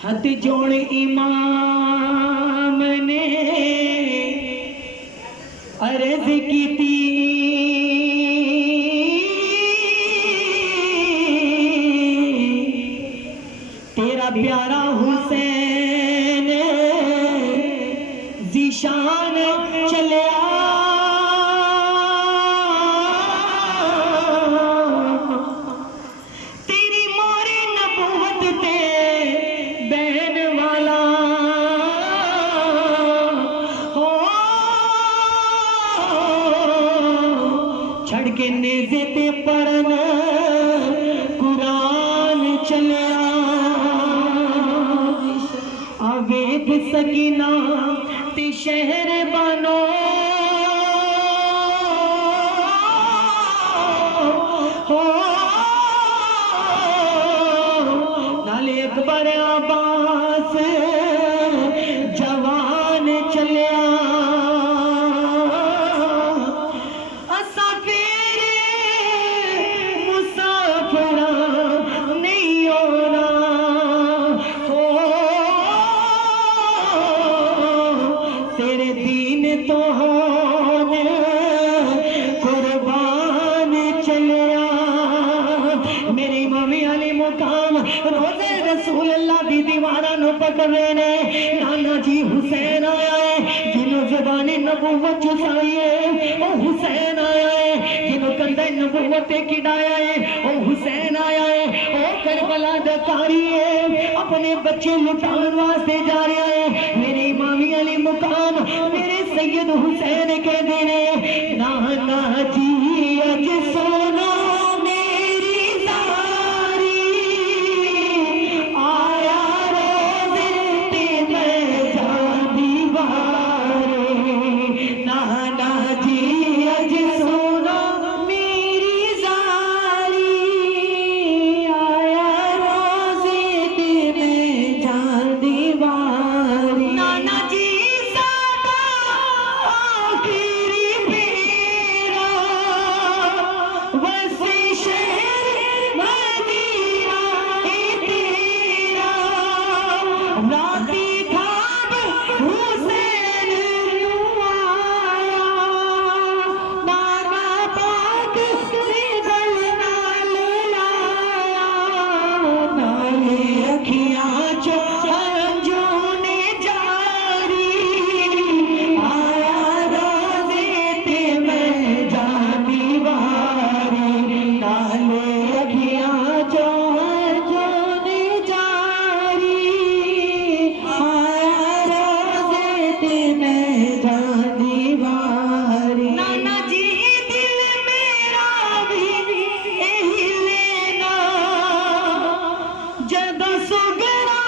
हथ जोड़ इमाम ने अर्ज की थी, तेरा प्यारा हुसैन ज़ीशान चलिया, तेरी मोरी नबूवत ते बहन वाला हो, छड़ के नेज़े ते पढ़न कुरान चलिया, आवेद सकीना ते शहर बनो हो, नाले अकबर अब्बास जवान चलिया, असा फेरे मुसाफिरा नहीं होना हो, तेरे दीन तो होने कुर्बान चलिया, मेरी मम्मी अली मुकाम रोजे रसूल अल्लाह दी दीवारा नु पकड़े ने, नाना जी हुसैन आया है जिन्हों ज़बानी नबूवत चुसाई है, ओ हुसैन आया है जिन्हों कंधे नबूवत किडाया है, ओ हुसैन आया है, ओ करबला दा कारी है, अपने बच्चे लुटाने वास्ते जा रहा है, मेरे इमामी अली मुकाम मेरे सैयद हुसैन के देने, नाना जी अज सोना मेरी जारी, आया रोज़े ते मैं जादी वारे, नाना जी अज सोना मेरी जारी, आया रोज़े ते मैं जादी वारे, नाना जी सादा आखिरी फेरा वसी शहर मदीना तेरा, राती खाब हुसैन नू आया, नाना पाक से गल नाल लाया, नाले अखियां चो हंजू ने जारी, आया रोज़े ते मैं जादी वारी, नाले अखियां चो हंजू ने जारी, आया रोज़े ते मैं जादी वारी, नाना जी दिल मेरा भी यही लेना जदा सुगड़ा